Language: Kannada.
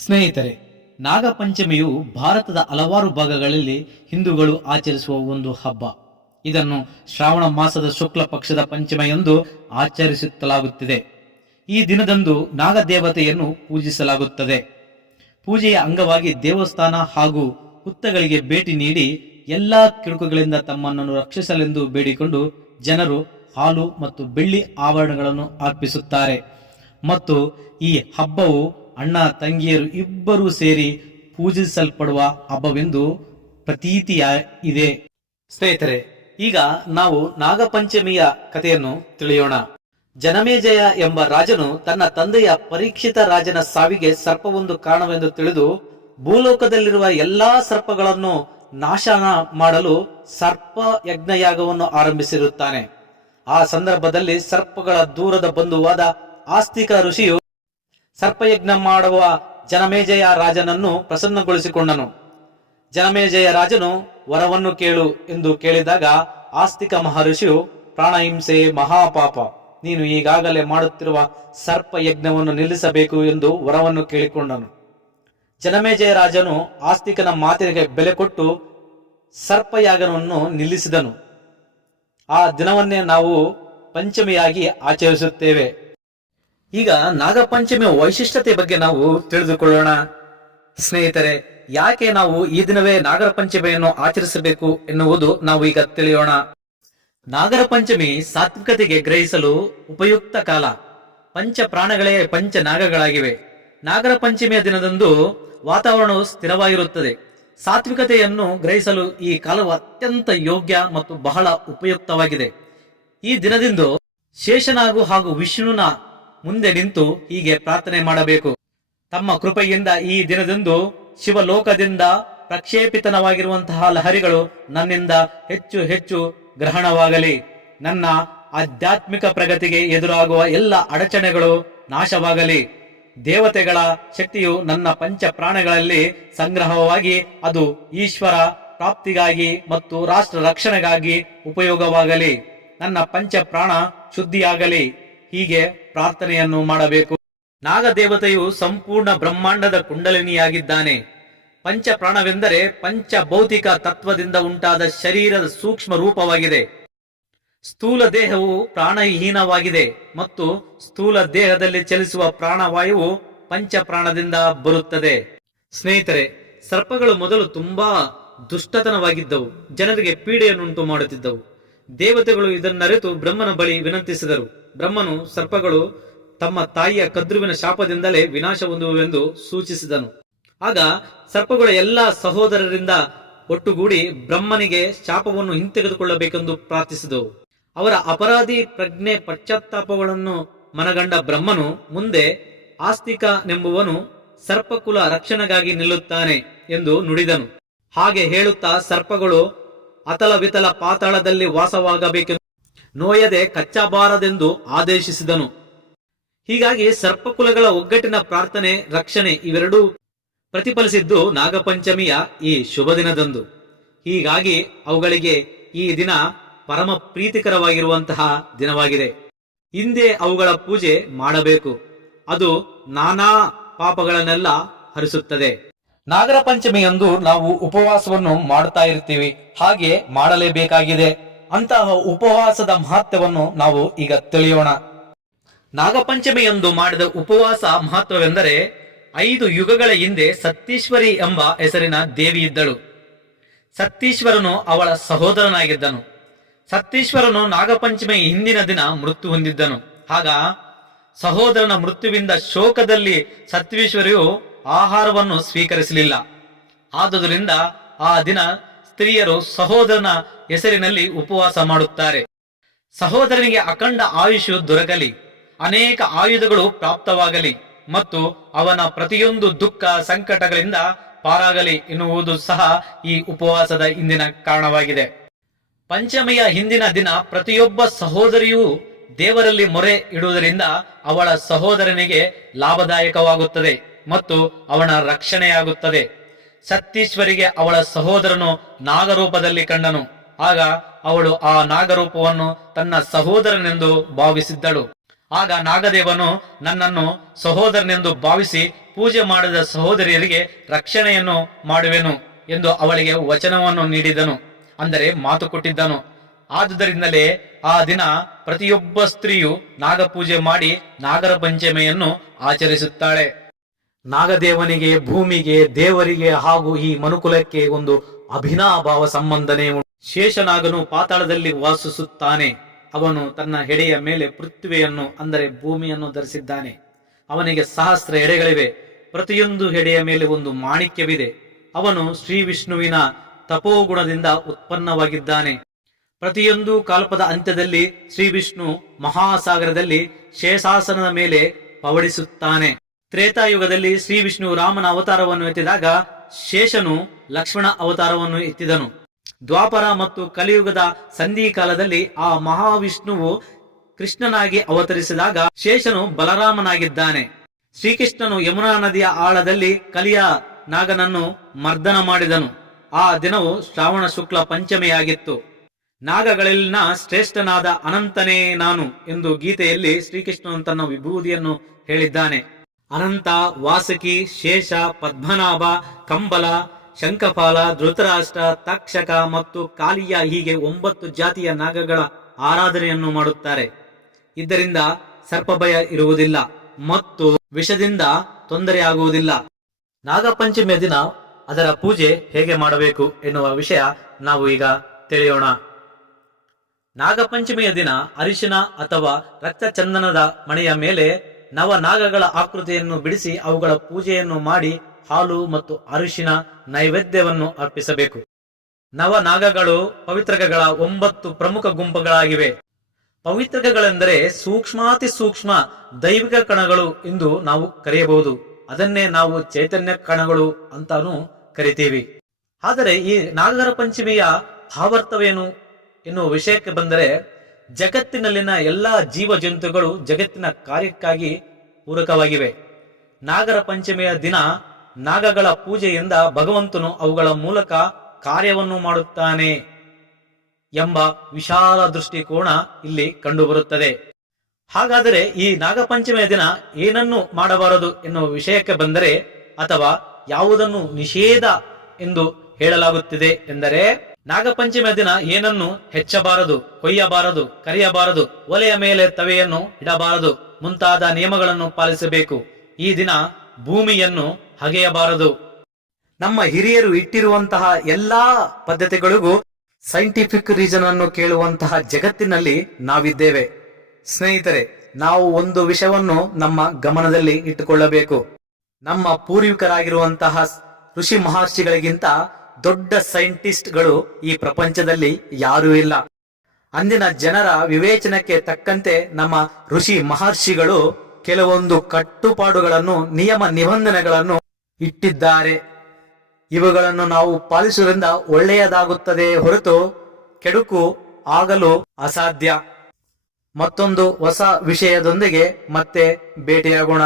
ಸ್ನೇಹಿತರೆ, ನಾಗಪಂಚಮಿಯು ಭಾರತದ ಹಲವಾರು ಭಾಗಗಳಲ್ಲಿ ಹಿಂದೂಗಳು ಆಚರಿಸುವ ಒಂದು ಹಬ್ಬ. ಇದನ್ನು ಶ್ರಾವಣ ಮಾಸದ ಶುಕ್ಲ ಪಕ್ಷದ ಪಂಚಮಿಯಂದು ಆಚರಿಸಲಾಗುತ್ತಿದೆ. ಈ ದಿನದಂದು ನಾಗದೇವತೆಯನ್ನು ಪೂಜಿಸಲಾಗುತ್ತದೆ. ಪೂಜೆಯ ಅಂಗವಾಗಿ ದೇವಸ್ಥಾನ ಹಾಗೂ ಹುತ್ತಗಳಿಗೆ ಭೇಟಿ ನೀಡಿ ಎಲ್ಲಾ ಕಿಡುಕುಗಳಿಂದ ತಮ್ಮನ್ನು ರಕ್ಷಿಸಲೆಂದು ಬೇಡಿಕೊಂಡು ಜನರು ಹಾಲು ಮತ್ತು ಬೆಳ್ಳಿ ಆಭರಣಗಳನ್ನು ಅರ್ಪಿಸುತ್ತಾರೆ. ಮತ್ತು ಈ ಹಬ್ಬವು ಅಣ್ಣ ತಂಗಿಯರು ಇಬ್ಬರೂ ಸೇರಿ ಪೂಜಿಸಲ್ಪಡುವ ಹಬ್ಬವೆಂದು ಪ್ರತೀತಿಯ ಇದೆ. ಸ್ನೇಹಿತರೆ, ಈಗ ನಾವು ನಾಗಪಂಚಮಿಯ ಕಥೆಯನ್ನು ತಿಳಿಯೋಣ. ಜನಮೇಜಯ ಎಂಬ ರಾಜನು ತನ್ನ ತಂದೆಯ ಪರೀಕ್ಷಿತ ರಾಜನ ಸಾವಿಗೆ ಸರ್ಪವೊಂದು ಕಾರಣವೆಂದು ತಿಳಿದು ಭೂಲೋಕದಲ್ಲಿರುವ ಎಲ್ಲಾ ಸರ್ಪಗಳನ್ನು ನಾಶನ ಮಾಡಲು ಸರ್ಪ ಯಜ್ಞಯಾಗವನ್ನು ಆರಂಭಿಸಿರುತ್ತಾನೆ. ಆ ಸಂದರ್ಭದಲ್ಲಿ ಸರ್ಪಗಳ ದೂರದ ಬಂಧುವಾದ ಆಸ್ತಿಕ ಋಷಿಯು ಸರ್ಪಯಜ್ಞ ಮಾಡುವ ಜನಮೇಜಯ ರಾಜನನ್ನು ಪ್ರಸನ್ನಗೊಳಿಸಿಕೊಂಡನು. ಜನಮೇಜಯ ರಾಜನು ವರವನ್ನು ಕೇಳು ಎಂದು ಕೇಳಿದಾಗ ಆಸ್ತಿಕ ಮಹರ್ಷಿಯು, ಪ್ರಾಣಹಿಂಸೆ ಮಹಾಪಾಪ, ನೀನು ಈಗಾಗಲೇ ಮಾಡುತ್ತಿರುವ ಸರ್ಪ ಯಜ್ಞವನ್ನು ನಿಲ್ಲಿಸಬೇಕು ಎಂದು ವರವನ್ನು ಕೇಳಿಕೊಂಡನು. ಜನಮೇಜಯ ರಾಜನು ಆಸ್ತಿಕನ ಮಾತಿಗೆ ಬೆಲೆ ಕೊಟ್ಟು ಸರ್ಪಯಾಗವನ್ನು ನಿಲ್ಲಿಸಿದನು. ಆ ದಿನವನ್ನೇ ನಾವು ಪಂಚಮಿಯಾಗಿ ಆಚರಿಸುತ್ತೇವೆ. ಈಗ ನಾಗಪಂಚಮಿಯ ವೈಶಿಷ್ಟ್ಯತೆ ಬಗ್ಗೆ ನಾವು ತಿಳಿದುಕೊಳ್ಳೋಣ. ಸ್ನೇಹಿತರೆ, ಯಾಕೆ ನಾವು ಈ ದಿನವೇ ನಾಗರ ಪಂಚಮಿಯನ್ನು ಆಚರಿಸಬೇಕು ಎನ್ನುವುದು ನಾವು ಈಗ ತಿಳಿಯೋಣ. ನಾಗರ ಪಂಚಮಿ ಸಾತ್ವಿಕತೆಗೆ ಗ್ರಹಿಸಲು ಉಪಯುಕ್ತ ಕಾಲ. ಪಂಚ ಪ್ರಾಣಗಳೇ ಪಂಚ ನಾಗಗಳಾಗಿವೆ. ನಾಗರ ಪಂಚಮಿಯ ದಿನದಂದು ವಾತಾವರಣವು ಸ್ಥಿರವಾಗಿರುತ್ತದೆ. ಸಾತ್ವಿಕತೆಯನ್ನು ಗ್ರಹಿಸಲು ಈ ಕಾಲವು ಅತ್ಯಂತ ಯೋಗ್ಯ ಮತ್ತು ಬಹಳ ಉಪಯುಕ್ತವಾಗಿದೆ. ಈ ದಿನದಂದು ಶೇಷನಾಗು ಹಾಗೂ ವಿಷ್ಣುನ ಮುಂದೆ ನಿಂತು ಹೀಗೆ ಪ್ರಾರ್ಥನೆ ಮಾಡಬೇಕು. ತಮ್ಮ ಕೃಪೆಯಿಂದ ಈ ದಿನದಂದು ಶಿವಲೋಕದಿಂದ ಪ್ರಕ್ಷೇಪಿತನವಾಗಿರುವಂತಹ ಲಹರಿಗಳು ನನ್ನಿಂದ ಹೆಚ್ಚು ಹೆಚ್ಚು ಗ್ರಹಣವಾಗಲಿ. ನನ್ನ ಆಧ್ಯಾತ್ಮಿಕ ಪ್ರಗತಿಗೆ ಎದುರಾಗುವ ಎಲ್ಲ ಅಡಚಣೆಗಳು ನಾಶವಾಗಲಿ. ದೇವತೆಗಳ ಶಕ್ತಿಯು ನನ್ನ ಪಂಚ ಪ್ರಾಣಗಳಲ್ಲಿ ಸಂಗ್ರಹವಾಗಿ ಅದು ಈಶ್ವರ ಪ್ರಾಪ್ತಿಗಾಗಿ ಮತ್ತು ರಾಷ್ಟ್ರ ರಕ್ಷಣೆಗಾಗಿ ಉಪಯೋಗವಾಗಲಿ. ನನ್ನ ಪಂಚ ಪ್ರಾಣ ಶುದ್ಧಿಯಾಗಲಿ. ಹೀಗೆ ಪ್ರಾರ್ಥನೆಯನ್ನು ಮಾಡಬೇಕು. ನಾಗದೇವತೆಯು ಸಂಪೂರ್ಣ ಬ್ರಹ್ಮಾಂಡದ ಕುಂಡಲಿನಿಯಾಗಿದ್ದಾನೆ. ಪಂಚ ಪ್ರಾಣವೆಂದರೆ ಪಂಚ ಭೌತಿಕ ತತ್ವದಿಂದ ಉಂಟಾದ ಶರೀರದ ಸೂಕ್ಷ್ಮ ರೂಪವಾಗಿದೆ. ಸ್ಥೂಲ ದೇಹವು ಪ್ರಾಣಹೀನವಾಗಿದೆ ಮತ್ತು ಸ್ಥೂಲ ದೇಹದಲ್ಲಿ ಚಲಿಸುವ ಪ್ರಾಣವಾಯುವು ಪಂಚ ಪ್ರಾಣದಿಂದ ಬರುತ್ತದೆ. ಸ್ನೇಹಿತರೆ, ಸರ್ಪಗಳು ಮೊದಲು ತುಂಬಾ ದುಷ್ಟತನವಾಗಿದ್ದವು. ಜನರಿಗೆ ಪೀಡೆಯನ್ನುಂಟು ಮಾಡುತ್ತಿದ್ದವು. ದೇವತೆಗಳು ಇದನ್ನರಿತು ಬ್ರಹ್ಮನ ಬಳಿ ವಿನಂತಿಸಿದರು. ಬ್ರಹ್ಮನು ಸರ್ಪಗಳು ತಮ್ಮ ತಾಯಿಯ ಕದ್ರುವಿನ ಶಾಪದಿಂದಲೇ ವಿನಾಶ ಹೊಂದುವೆಂದು ಸೂಚಿಸಿದನು. ಆಗ ಸರ್ಪಗಳ ಎಲ್ಲಾ ಸಹೋದರರಿಂದ ಒಟ್ಟುಗೂಡಿ ಬ್ರಹ್ಮನಿಗೆ ಶಾಪವನ್ನು ಹಿಂತೆಗೆದುಕೊಳ್ಳಬೇಕೆಂದು ಪ್ರಾರ್ಥಿಸಿದವು. ಅವರ ಅಪರಾಧಿ ಪ್ರಜ್ಞೆ ಪಶ್ಚಾತ್ತಾಪಗಳನ್ನು ಮನಗಂಡ ಬ್ರಹ್ಮನು ಮುಂದೆ ಆಸ್ತಿಕನೆಂಬುವನು ಸರ್ಪಕುಲ ರಕ್ಷಣೆಗಾಗಿ ನಿಲ್ಲುತ್ತಾನೆ ಎಂದು ನುಡಿದನು. ಹಾಗೆ ಹೇಳುತ್ತಾ ಸರ್ಪಗಳು ಅತಲ ವಿತಲ ಪಾತಾಳದಲ್ಲಿ ವಾಸವಾಗಬೇಕೆಂದು ನೋಯದೆ ಕಚ್ಚಬಾರದೆಂದು ಆದೇಶಿಸಿದನು. ಹೀಗಾಗಿ ಸರ್ಪಕುಲಗಳ ಒಗ್ಗಟ್ಟಿನ ಪ್ರಾರ್ಥನೆ, ರಕ್ಷಣೆ ಇವೆರಡೂ ಪ್ರತಿಫಲಿಸಿದ್ದು ನಾಗಪಂಚಮಿಯ ಈ ಶುಭ ದಿನದಂದು. ಹೀಗಾಗಿ ಅವುಗಳಿಗೆ ಈ ದಿನ ಪರಮ ಪ್ರೀತಿಕರವಾಗಿರುವಂತಹ ದಿನವಾಗಿದೆ. ಹಿಂದೆ ಅವುಗಳ ಪೂಜೆ ಮಾಡಬೇಕು. ಅದು ನಾನಾ ಪಾಪಗಳನ್ನೆಲ್ಲ ಹರಿಸುತ್ತದೆ. ನಾಗರ ಪಂಚಮಿಯಂದು ನಾವು ಉಪವಾಸವನ್ನು ಮಾಡುತ್ತಾ ಇರ್ತೀವಿ. ಹಾಗೆ ಮಾಡಲೇಬೇಕಾಗಿದೆ. ಅಂತಹ ಉಪವಾಸದ ಮಹತ್ವವನ್ನು ನಾವು ಈಗ ತಿಳಿಯೋಣ. ನಾಗಪಂಚಮಿಯಂದು ಮಾಡಿದ ಉಪವಾಸ ಮಹತ್ವವೆಂದರೆ, 5 ಯುಗಗಳ ಹಿಂದೆ ಸತ್ತೀಶ್ವರಿ ಎಂಬ ಹೆಸರಿನ ದೇವಿ ಇದ್ದಳು. ಸತ್ತೀಶ್ವರನು ಅವಳ ಸಹೋದರನಾಗಿದ್ದನು. ಸತ್ತೀಶ್ವರನು ನಾಗಪಂಚಮಿ ಹಿಂದಿನ ದಿನ ಮೃತ್ಯು ಹೊಂದಿದ್ದನು. ಆಗ ಸಹೋದರನ ಮೃತ್ಯುವಿಂದ ಶೋಕದಲ್ಲಿ ಸತ್ತೀಶ್ವರಿಯು ಆಹಾರವನ್ನು ಸ್ವೀಕರಿಸಲಿಲ್ಲ. ಆದುದರಿಂದ ಆ ದಿನ ಸ್ತ್ರೀಯರು ಸಹೋದರನ ಹೆಸರಿನಲ್ಲಿ ಉಪವಾಸ ಮಾಡುತ್ತಾರೆ. ಸಹೋದರನಿಗೆ ಅಖಂಡ ಆಯುಷು ದೊರಕಲಿ, ಅನೇಕ ಆಯುಧಗಳು ಪ್ರಾಪ್ತವಾಗಲಿ ಮತ್ತು ಅವನ ಪ್ರತಿಯೊಂದು ದುಃಖ ಸಂಕಟಗಳಿಂದ ಪಾರಾಗಲಿ ಎನ್ನುವುದು ಸಹ ಈ ಉಪವಾಸದ ಹಿಂದಿನ ಕಾರಣವಾಗಿದೆ. ಪಂಚಮಿಯ ಹಿಂದಿನ ದಿನ ಪ್ರತಿಯೊಬ್ಬ ಸಹೋದರಿಯೂ ದೇವರಲ್ಲಿ ಮೊರೆ ಇಡುವುದರಿಂದ ಅವಳ ಸಹೋದರನಿಗೆ ಲಾಭದಾಯಕವಾಗುತ್ತದೆ ಮತ್ತು ಅವನ ರಕ್ಷಣೆಯಾಗುತ್ತದೆ. ಸತ್ತೀಶ್ವರಿಗೆ ಅವಳ ಸಹೋದರನು ನಾಗರೂಪದಲ್ಲಿ ಕಂಡನು. ಆಗ ಅವಳು ಆ ನಾಗರೂಪವನ್ನು ತನ್ನ ಸಹೋದರನೆಂದು ಭಾವಿಸಿದ್ದಳು. ಆಗ ನಾಗದೇವನು ನನ್ನನ್ನು ಸಹೋದರನೆಂದು ಭಾವಿಸಿ ಪೂಜೆ ಮಾಡಿದ ಸಹೋದರಿಯರಿಗೆ ರಕ್ಷಣೆಯನ್ನು ಮಾಡುವೆನು ಎಂದು ಅವಳಿಗೆ ವಚನವನ್ನು ನೀಡಿದನು, ಅಂದರೆ ಮಾತು ಕೊಟ್ಟಿದ್ದನು. ಆದುದರಿಂದಲೇ ಆ ದಿನ ಪ್ರತಿಯೊಬ್ಬ ಸ್ತ್ರೀಯು ನಾಗಪೂಜೆ ಮಾಡಿ ನಾಗರ ಪಂಚಮಿಯನ್ನು ಆಚರಿಸುತ್ತಾಳೆ. ನಾಗದೇವನಿಗೆ, ಭೂಮಿಗೆ, ದೇವರಿಗೆ ಹಾಗೂ ಈ ಮನುಕುಲಕ್ಕೆ ಒಂದು ಅಭಿನಾಭಾವ ಸಂಬಂಧನೇ ಉಂಟು. ಶೇಷನಾಗನು ಪಾತಾಳದಲ್ಲಿ ವಾಸಿಸುತ್ತಾನೆ. ಅವನು ತನ್ನ ಹೆಡೆಯ ಮೇಲೆ ಪೃಥ್ವಿಯನ್ನು ಅಂದರೆ ಭೂಮಿಯನ್ನು ಧರಿಸಿದ್ದಾನೆ. ಅವನಿಗೆ ಸಹಸ್ರ ಹೆಡೆಗಳಿವೆ, ಪ್ರತಿಯೊಂದು ಹೆಡೆಯ ಮೇಲೆ ಒಂದು ಮಾಣಿಕ್ಯವಿದೆ. ಅವನು ಶ್ರೀ ವಿಷ್ಣುವಿನ ತಪೋಗುಣದಿಂದ ಉತ್ಪನ್ನವಾಗಿದ್ದಾನೆ. ಪ್ರತಿಯೊಂದು ಕಲ್ಪದ ಅಂತ್ಯದಲ್ಲಿ ಶ್ರೀ ವಿಷ್ಣು ಮಹಾಸಾಗರದಲ್ಲಿ ಶೇಷಾಸನದ ಮೇಲೆ ಪವಡಿಸುತ್ತಾನೆ. ತ್ರೇತಾಯುಗದಲ್ಲಿ ಶ್ರೀ ವಿಷ್ಣು ರಾಮನ ಅವತಾರವನ್ನು ಎತ್ತಿದಾಗ ಶೇಷನು ಲಕ್ಷ್ಮಣ ಅವತಾರವನ್ನು ಎತ್ತಿದನು. ದ್ವಾಪರ ಮತ್ತು ಕಲಿಯುಗದ ಸಂಧಿ ಕಾಲದಲ್ಲಿ ಆ ಮಹಾವಿಷ್ಣುವು ಕೃಷ್ಣನಾಗಿ ಅವತರಿಸಿದಾಗ ಶೇಷನು ಬಲರಾಮನಾಗಿದ್ದಾನೆ. ಶ್ರೀಕೃಷ್ಣನು ಯಮುನಾ ನದಿಯ ಆಳದಲ್ಲಿ ಕಲಿಯ ನಾಗನನ್ನು ಮರ್ದನ ಮಾಡಿದನು. ಆ ದಿನವು ಶ್ರಾವಣ ಶುಕ್ಲ ಪಂಚಮಿಯಾಗಿತ್ತು. ನಾಗಗಳಲ್ಲಿನ ಶ್ರೇಷ್ಠನಾದ ಅನಂತನೇ ನಾನು ಎಂದು ಗೀತೆಯಲ್ಲಿ ಶ್ರೀಕೃಷ್ಣನು ತನ್ನ ವಿಭೂತಿಯನ್ನು ಹೇಳಿದ್ದಾನೆ. ಅನಂತ, ವಾಸುಕಿ, ಶೇಷ, ಪದ್ಮನಾಭ, ಕಂಬಲ, ಶಂಖಪಾಲ, ಧೃತರಾಷ್ಟ್ರ, ತಕ್ಷಕ ಮತ್ತು ಕಾಲಿಯ ಹೀಗೆ 9 ಜಾತಿಯ ನಾಗಗಳ ಆರಾಧನೆಯನ್ನು ಮಾಡುತ್ತಾರೆ. ಇದರಿಂದ ಸರ್ಪಭಯ ಇರುವುದಿಲ್ಲ ಮತ್ತು ವಿಷದಿಂದ ತೊಂದರೆಯಾಗುವುದಿಲ್ಲ. ನಾಗಪಂಚಮಿಯ ದಿನ ಅದರ ಪೂಜೆ ಹೇಗೆ ಮಾಡಬೇಕು ಎನ್ನುವ ವಿಷಯ ನಾವು ಈಗ ತಿಳಿಯೋಣ. ನಾಗಪಂಚಮಿಯ ದಿನ ಅರಿಶಿನ ಅಥವಾ ರಕ್ತ ಚಂದನದ ಮಣೆಯ ಮೇಲೆ ನವನಾಗಗಳ ಆಕೃತಿಯನ್ನು ಬಿಡಿಸಿ ಅವುಗಳ ಪೂಜೆಯನ್ನು ಮಾಡಿ ಹಾಲು ಮತ್ತು ಅರಿಶಿನ ನೈವೇದ್ಯವನ್ನು ಅರ್ಪಿಸಬೇಕು. ನವನಾಗಗಳು ಪವಿತ್ರಕಗಳ 9 ಪ್ರಮುಖ ಗುಂಪುಗಳಾಗಿವೆ. ಪವಿತ್ರಕಗಳೆಂದರೆ ಸೂಕ್ಷ್ಮಾತಿ ಸೂಕ್ಷ್ಮ ದೈವಿಕ ಕಣಗಳು ಎಂದು ನಾವು ಕರೆಯಬಹುದು. ಅದನ್ನೇ ನಾವು ಚೈತನ್ಯ ಕಣಗಳು ಅಂತಾನೂ ಕರಿತೀವಿ. ಆದರೆ ಈ ನಾಗರ ಪಂಚಮಿಯ ಭಾವಾರ್ಥವೇನು ಎನ್ನುವ ವಿಷಯಕ್ಕೆ ಬಂದರೆ, ಜಗತ್ತಿನಲ್ಲಿನ ಎಲ್ಲಾ ಜೀವ ಜಂತುಗಳು ಜಗತ್ತಿನ ಕಾರ್ಯಕ್ಕಾಗಿ ಪೂರಕವಾಗಿವೆ. ನಾಗರ ಪಂಚಮಿಯ ದಿನ ನಾಗಗಳ ಪೂಜೆಯಿಂದ ಭಗವಂತನು ಅವುಗಳ ಮೂಲಕ ಕಾರ್ಯವನ್ನು ಮಾಡುತ್ತಾನೆ ಎಂಬ ವಿಶಾಲ ದೃಷ್ಟಿಕೋನ ಇಲ್ಲಿ ಕಂಡುಬರುತ್ತದೆ. ಹಾಗಾದರೆ ಈ ನಾಗಪಂಚಮಿಯ ದಿನ ಏನನ್ನು ಮಾಡಬಾರದು ಎನ್ನುವ ವಿಷಯಕ್ಕೆ ಬಂದರೆ, ಅಥವಾ ಯಾವುದನ್ನು ನಿಷೇಧ ಎಂದು ಹೇಳಲಾಗುತ್ತಿದೆ ಎಂದರೆ, ನಾಗಪಂಚಮಿಯ ದಿನ ಏನನ್ನು ಹೆಚ್ಚಬಾರದು, ಕೊಯ್ಯಬಾರದು, ಕರಿಯಬಾರದು, ಒಲೆಯ ಮೇಲೆ ತವೆಯನ್ನು ಇಡಬಾರದು ಮುಂತಾದ ನಿಯಮಗಳನ್ನು ಪಾಲಿಸಬೇಕು. ಈ ದಿನ ಭೂಮಿಯನ್ನು ಹಗೆಯಬಾರದು. ನಮ್ಮ ಹಿರಿಯರು ಇಟ್ಟಿರುವಂತಹ ಎಲ್ಲಾ ಪದ್ಧತಿಗಳಿಗೂ ಸೈಂಟಿಫಿಕ್ ರೀಸನ್ ಅನ್ನು ಕೇಳುವಂತಹ ಜಗತ್ತಿನಲ್ಲಿ ನಾವಿದ್ದೇವೆ. ಸ್ನೇಹಿತರೆ, ನಾವು ಒಂದು ವಿಷಯವನ್ನು ನಮ್ಮ ಗಮನದಲ್ಲಿ ಇಟ್ಟುಕೊಳ್ಳಬೇಕು. ನಮ್ಮ ಪೂರ್ವಿಕರಾಗಿರುವಂತಹ ಋಷಿ ಮಹರ್ಷಿಗಳಿಗಿಂತ ದೊಡ್ಡ ಸೈಂಟಿಸ್ಟ್ಗಳು ಈ ಪ್ರಪಂಚದಲ್ಲಿ ಯಾರೂ ಇಲ್ಲ. ಅಂದಿನ ಜನರ ವಿವೇಚನಕ್ಕೆ ತಕ್ಕಂತೆ ನಮ್ಮ ಋಷಿ ಮಹರ್ಷಿಗಳು ಕೆಲವೊಂದು ಕಟ್ಟುಪಾಡುಗಳನ್ನು, ನಿಯಮ ನಿಬಂಧನೆಗಳನ್ನು ಇಟ್ಟಿದ್ದಾರೆ. ಇವುಗಳನ್ನು ನಾವು ಪಾಲಿಸುವುದರಿಂದ ಒಳ್ಳೆಯದಾಗುತ್ತದೆ ಹೊರತು ಕೆಡುಕು ಆಗಲು ಅಸಾಧ್ಯ. ಮತ್ತೊಂದು ಹೊಸ ವಿಷಯದೊಂದಿಗೆ ಮತ್ತೆ ಭೇಟಿಯಾಗೋಣ.